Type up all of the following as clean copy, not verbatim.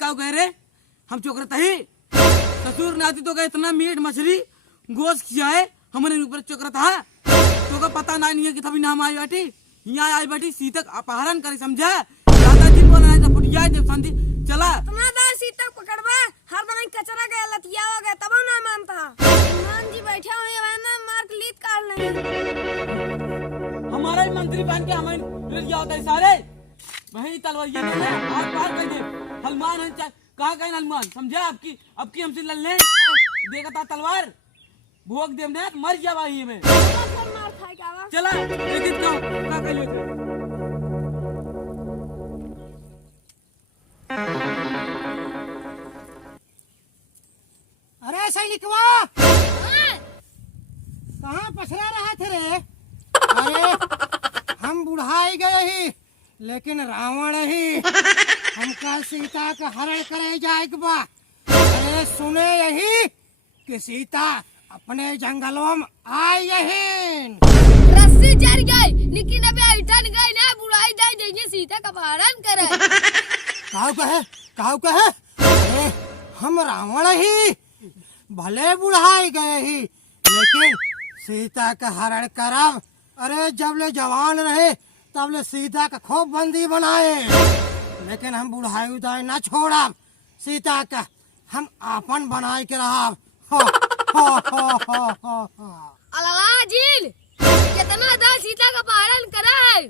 काऊ कह रे हम चोकरता ही ससुर नाती तो का इतना मीट मछली गोश्त खियाए हमने ऊपर चोकरता है तो का पता नहीं है कि तभी नाम आई बैठी यहाँ आई बैठी सीतक अपहरण करे समझा दादाजी बोल रहे थे फुटिया जब शांति चला तुम्हारा सीतक पकड़वा हर बना कचरा गया लतिया हो गया तब ना मानता मान जी बैठे हुए हैं ना मार्क लीड काट लेंगे हमारा ही मंत्री बन के हमें लिया होता है सारे वही तलवार आर पार कर दे हनुमान कहाँ गए हनुमान समझा आपकी हमसे लड़ ले देखा था तलवार भोग देवने मर जा भाई में चला लेकिन क्या कर लो अरे सैनिकवा कहाँ पछड़ा रहा थे रे? अरे हम बुढ़ाई गए ही लेकिन रावण ही हमका सीता का हरण करे जाएगा बा। अरे सुने यही कि सीता अपने जंगलों में आई यही रस्सी जर गई लेकिन अबे ऐठन गई ना बुढ़ाई जाए देंगे सीता का हरण करे काऊ कहे अरे हम रावण ही भले बुढ़ाई गए ही लेकिन सीता का हरण करब। अरे जब ले जवान रहे तब ले सीता का खूब बंदी बनाए लेकिन हम बुढ़ाई उदाई न छोड़ा सीता का हम आपन बनाए के रहा। अलाजीन कितना दा सीता का हरण करा है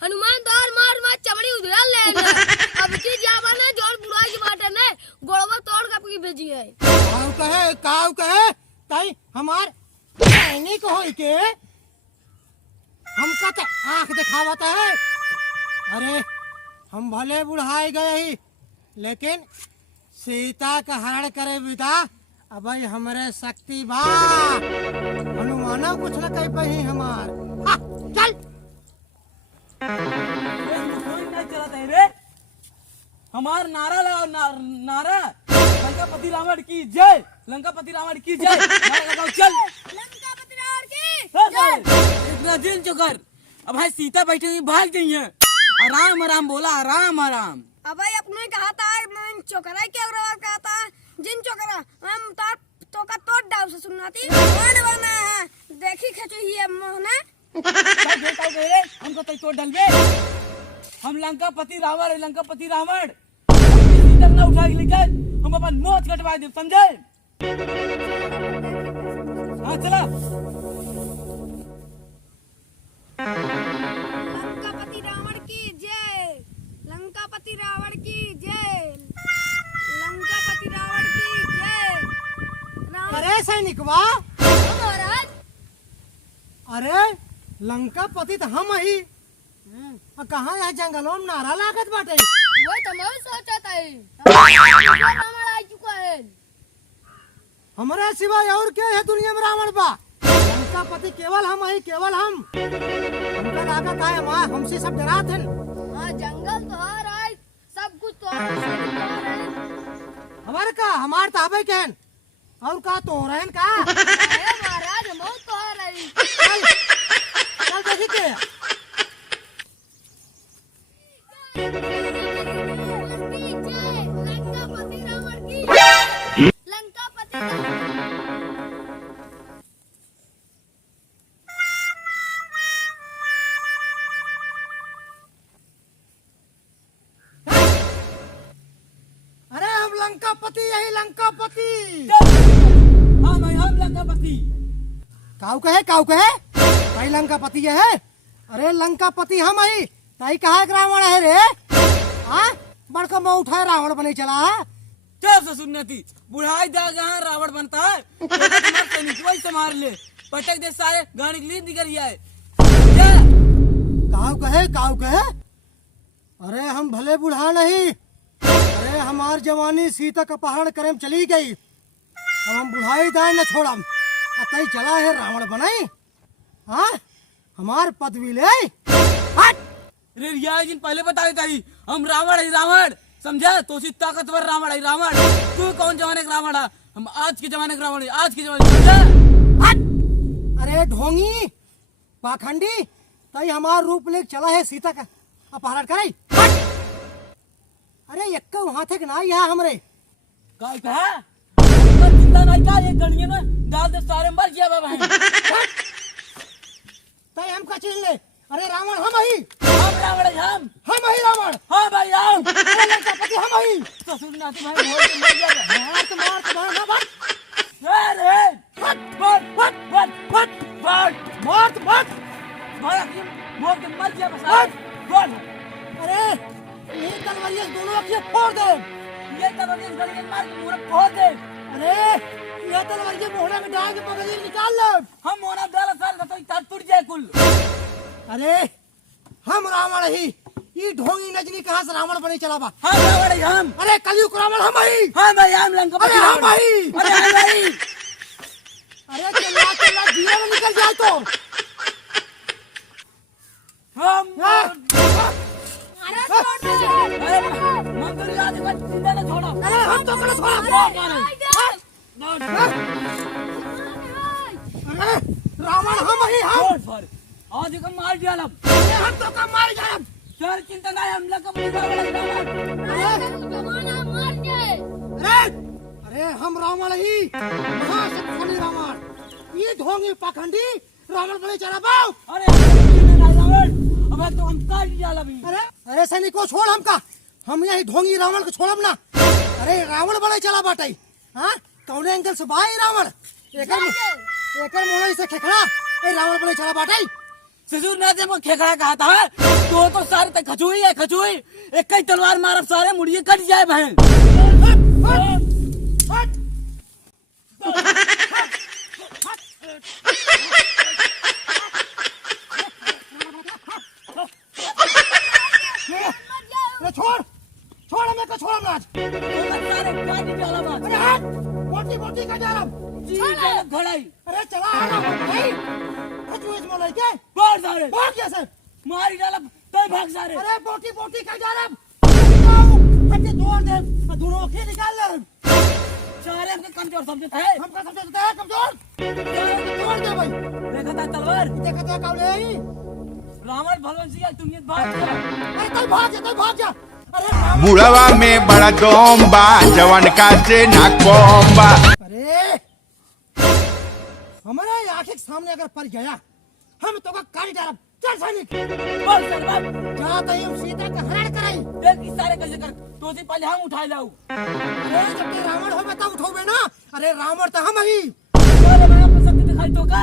हनुमान दौर मार मार चमड़ी उधड़ल ले अब की जावाना जोर बुढ़ाई के बाटे ने गोड़वा तोड़ के की भेजी है काऊ कहे ताई हमार सैनिक होई के हमका तो आंख दिखावता है। अरे हम भले बुढ़ाई गए ही लेकिन सीता का हरण करे बिता अब हमारे शक्ति बा हनुमाना कुछ न कह पाई हमार चल हमार नारा लगाओ नारा लंकापति रावण की जय लंकापति रावण की जय लगाओ चल लंकापति रावण की जय। इतना दिन चुकर अब भाई सीता बैठी हुई भाग गई है आराम आराम बोला आराम आराम अब भाई अपने कहा था मैं चोकरा के और कहा था जिन चोकरा हम तो का तोड़ डाल से सुननाती कौन बना है देखी खचो ही मोहना हम तो तोड़ डालबे हम लंकापति रावण सीता ना उठा के लेके हम अपन मौत कटवा दे समझे। हाँ चला लंकापति रावण की जय लंकापति रावण की जय लंकापति रावण की जय। अरे सैनिकवा महाराज अरे लंकापति तो हम ही कहाँ है जंगलों में नारा लागत बाटे वो तो मैं सोचा था रावण आ चुका है हमारे सिवाय और क्या है दुनिया में रावण बा लंकापति केवल हम ही केवल हम हमका लागत है वहाँ हमसे सब डराते हैं। हाँ जंगल तो आ रहा है सब कुछ तो हमारे का हमारे ताबे के हैं और का तो रहन का महाराज मौत तो आ रही चल देखी के लंकापति रावण की लंकापति अरे हम लंकापति यही लंकापति हम लंकापति काऊ कहे भाई लंकापति ये है। अरे लंकापति हम ही ताई कहा रावण है रे हाँ बड़का मैं उठाए रावण बने चला है चल से सुनना थी बुढ़ाई जागा रावण बनता है वही संभाल ले पटक दे सारे गाड़ी ली निकल जाए काऊ कहे अरे हम भले बुढ़ा नहीं अरे हमार जवानी सीता का अपहरण करे में चली गई अब हम बुढ़ाई दाए न छोड़ा तई चला है रावण बनाई हाँ हमार पदवी ले हट रे रिया दिन पहले बता देता ही हम रावण है रावण, समझा? तो सी ताकतवर रावण है रावण। तू कौन जमाने का रावण है? हम आज के जमाने का रावण है, आज के जमाने, समझा? अरे ढोंगी पाखंडी, तई हमार रूप लेके चला है सीता का अपहरण कराई। अरे यक्का वहां तक ना यहाँ हमरे काय कहा? जिंदा नहीं था, ये गणिये में डाल दे, सारे मर गया बाबा। तई हम का चिल्ले। अरे रावण हम ही, हम रावण है हम ही रावण। हाँ भाई हम। अरे लंकापति हम ही। ससुर नाती भाई बोल के मर गया। मार ना बट अरे मार भाई अकीम बोल के मर गया बस। बोल। अरे ये तलवारियां दोनों अखियां फोड़ दे। ये तलवार इस गली मार के मुंह फोड़ दे। अरे ये तलवारियां मोहरा में डाल के बगल निकाल ले। हम मोना डाला साल तो इतना टूट जाए कुल। अरे हम रावण ही, ये ढोंगी नजनी कहाँ से रावण बने चला बा। हम रावण है हम। अरे कलयुग रावण हम ही। हाँ भाई हम लंका। अरे हम ही। अरे हम भाई। अरे चला जीरा में निकल जाए तो हम अरे छोड़ दे। अरे मंदिर आज का जिंदा न छोड़ो। अरे हम तो कल छोड़ा। अरे रावण हम ही हम। सॉरी आज का मार दिया लब। अरे हम तो कम मार जाए। सर चिंता नहीं, हम लंका पुलिस जमाना मार के। अरे हम रावण ही, महाशक्तिशाली रावण। ये ढोंगी पाखंडी रावण बने चला बाऊ। अरे रावण अब तो हम काट दिया लब। अरे सैनिक को छोड़ हमका, हम यही ढोंगी रावण को छोड़ब ना। अरे रावण बने चला बाटाई। हाँ कौने एंगल से भाई रावण एकर मोलाई से खेखड़ा ए रावण बने चला बाटाई। ससुर ने जब खेखड़ा कहा था तो सारे तक खचुई है खचुई। एक कई तलवार मारब सारे मुड़िए कट जाए बहन। छोड़ छोड़ हमें को छोड़ आज। सारे पानी डाला बात। अरे हट मोटी मोटी का जा रहा। जी गलत घड़ाई। अरे चला भाई खचुई से मोलाई के बाहर सारे भाग कैसे मारी डाला तो भाग सारे। अरे बोटी बोटी का जा रहा। हटे तोड़ दे दोनों आंखें निकाल ले। सारे हमके कमजोर समझते हैं। हमका समझते हैं कमजोर। तोड़ दे भाई। देखा था तलवार देखा था कौन है रावण भगवान सिंह तुम ये भाग गया। अरे तू भाग जा। अरे बुढ़वा में बड़ा दम बा, जवान का से नाक बम्बा। अरे हमारे आंखें के सामने अगर पड़ गया हम तो का काट डालब। चल सैनिक बोल सर बाप जा तई हम सीता का हरण कराई। देख इस सारे कैसे कर तो से पहले हम उठा लाऊ। अरे जब ते रावण होबे तब उठोबे ना। अरे रावण तो हम ही। अरे मैं आपको शक्ति दिखाई तो का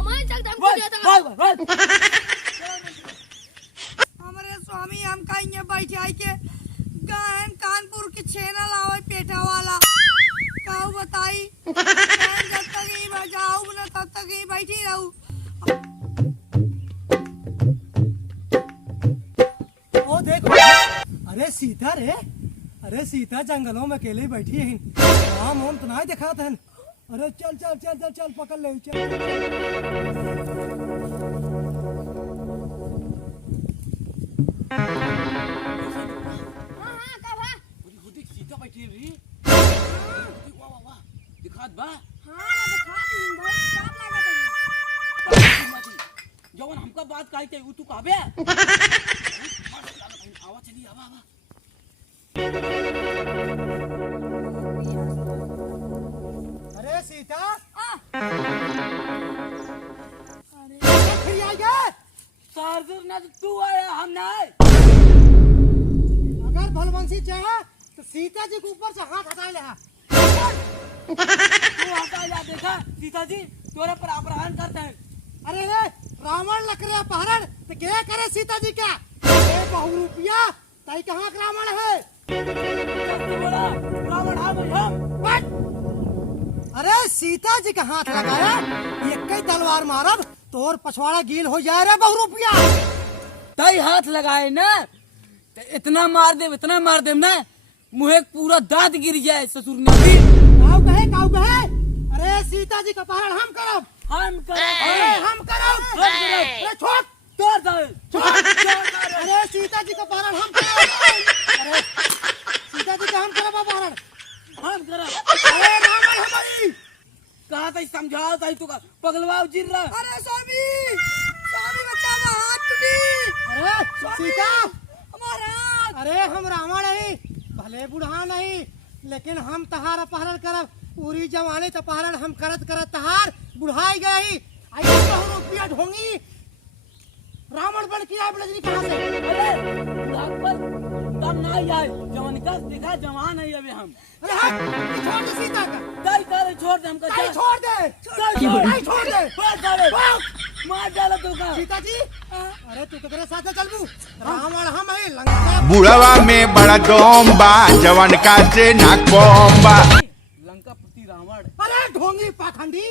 हमारे चल धमकी बोल देता। बोल हमारे स्वामी हम कहीं बैठे आई के गहन कानपुर के छेना लावे पेटा वाला काऊ बताई। जब तक ही बजाऊ ना तब तक ही बैठी रहूं। ओ देखो अरे सीता रे। अरे सीता जंगलों में अकेले बैठी है। राम ओम तो नहीं दिखात है। अरे चल चल चल चल चल पकड़ ले चल। हाँ कहा। खुदी सीता बैठी रही। वाह वाह वाह दिखात बा। हाँ दिखाती हूँ, बहुत डर लगता है। जवन हमका बात कही थे तू कहबे। आवा चली आवा आवा। अरे सीता अरे फिर आ गए। सरदुर ना तू आया हम ना आए। अगर बलवंशी चाहे तो सीता जी के ऊपर से हाथ हटा ले। तू हटा जा। देखा सीता जी तोरे पर अपहरण करते हैं। अरे रे रावण लग रहे अपहरण तो क्या करे सीता जी का। अरे बहुरूपिया तई कहाँ का रावण है। तू बोला रावण हम। बट! अरे सीता जी का हाथ लगाया एक कई तलवार मारब तोर पछवाड़ा गील हो जाए रे बहुरूपिया। तई हाथ लगाए ना तो इतना मार दे ना मुहे पूरा दांत गिर जाए। ससुर ने भी काऊ कहे। अरे सीता जी का अपहरण हम करब। हम अरे हम करब। अरे छोड़ जोर से अरे सीता जी का अपहरण हम करब। अरे सीता जी का हम करब अपहरण। हम करा अरे रावण हमारी कहा था समझाओ था तू का पगलवाओ जिर रहा अरे स्वामी स्वामी बच्चा में हाथ टूटी। अरे सीता हमारा अरे हम रावण नहीं भले बुढ़ा नहीं लेकिन हम तहार अपहरण करब। पूरी जवानी तो अपहरण हम करत करत तहार बुढ़ाई गई। आई बहु रुपया ढोंगी रावण बन के आए बलजनी कहाँ से? अरे पर तब ना आए जवान का दिखा जवान है अभी हम अरे हट छोड़ दे सीता का दाई करे छोड़ दे हमका दाई छोड़ दे दाई छोड़ दे छोड़ दे मार डाला तू का सीता जी अरे तू केकरे साथे चलबू? रावण हम है लंका बुढ़वा में बड़ा दम बा जवन का से ना कम बा लंका पति रावण अरे ढोंगी पाखंडी।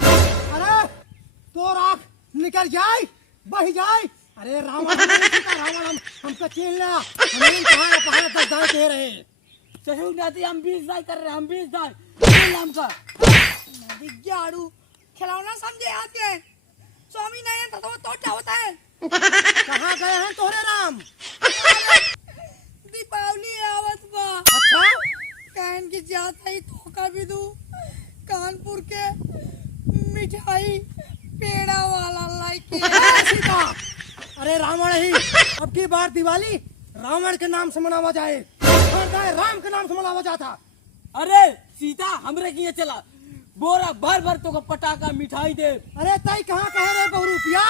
अरे तो राख निकल जाए बह जाए। अरे रावण रावण हमको चीन लिया हमें कहा पहाड़ तक दाएं कह रहे ससुर नाती हम 20 दाई कर रहे हम 20 दाई हमका झाड़ू खिलौना समझे आते स्वामी नहीं है तो क्या होता है? कहाँ गए हैं तोहरे राम? दीपावली आवत बा अच्छा कहन की जाता ही धोखा भी दू कानपुर के मिठाई पेड़ा वाला लाइक सीता अरे रावण ही अब की बार दिवाली रावण के नाम से मनावा जाए और जाए राम के नाम से मनावा जाता। अरे सीता हमरे किए चला बोरा भर भर तो पटाखा मिठाई दे। अरे तई कहाँ कह रहे बहु रुपया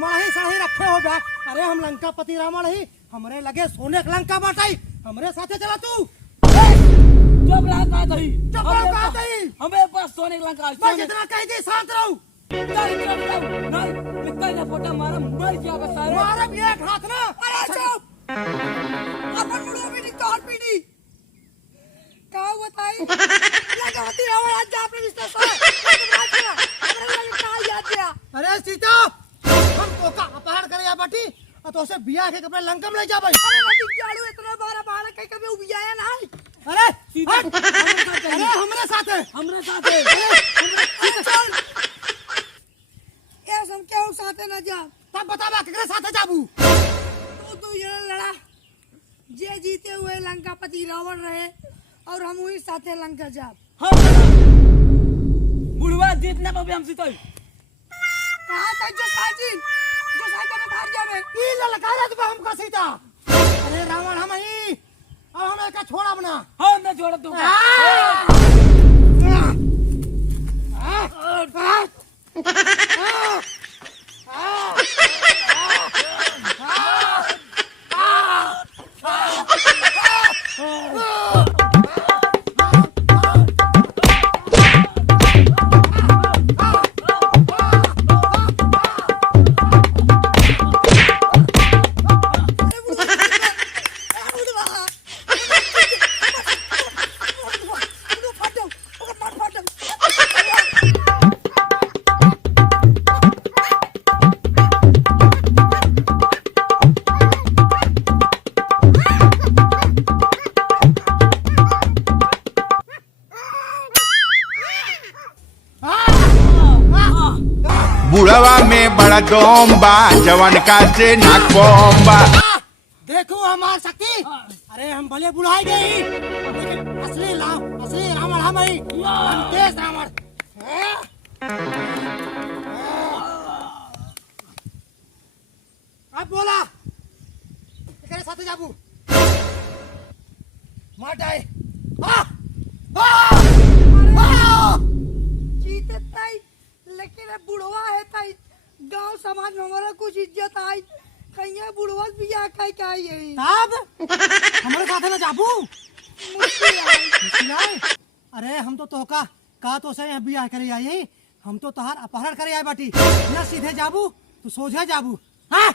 माही साही रखे हो बा। अरे हम लंका पति रावण ही हमरे लगे सोने का लंका बाटाई हमरे साथे चला तू। चुप रहा कहा थी चुप रहो कहा थी? हमें पास सोने का लंका मैं जितना कही थी शांत रहूं। नहीं फोटा मारा मर गया बस सारे मारब एक हाथ ना। अरे चुप अपन मुड़ो भी नहीं तोड़ पीड़ी का बताई लगा होती रावण आज जा अपने बिस्तर से हमरे लगे का याद दिया। अरे सीता हम तो का अपहरण करे या बाटी और तो से बिया के कपड़े लंका में ले जा भाई। अरे नटी झाड़ू इतना बारा बारा कहीं कभी उबियाया ना अरे सीता हट। अरे हमरे साथ है हमरे साथ है चल ये हम क्यों साथे न जा तब बतावा केकरे साथे जाबू? तू ये लड़ा जे जीते हुए लंकापति रावण रहे और हम वही साथे लंका जा बुढ़वा जीतना पे हम सीता कहा था जो साजिन में हार जावे ई ललका जात बा हमका सीता। अरे रावण हम ही अब हमें का छोड़ा बना। हाँ मैं छोड़ दूंगा बुढ़वा में बड़ा दम बा जवन का से ना कम बा देखो हमार शक्ति। अरे हम भले बुढ़ाई गई लेकिन असली रावण हम ही हम तेज रावण। अब बोला तेरे साथ जाबू मार जाए। जीते ताई लेकिन अब बुढ़वा है ताई गांव समाज में हमारा कुछ इज्जत आई कहीं बुढ़वा भी आके क्या यही तब हमारे साथ ना जाबू मुश्किल आई मुश्किल आए। अरे हम तो तोहका का तो से बियाह करे आई हम तो तोहार अपहरण करे आए बाटी ना सीधे जाबू तू सोझे जाबू। हाँ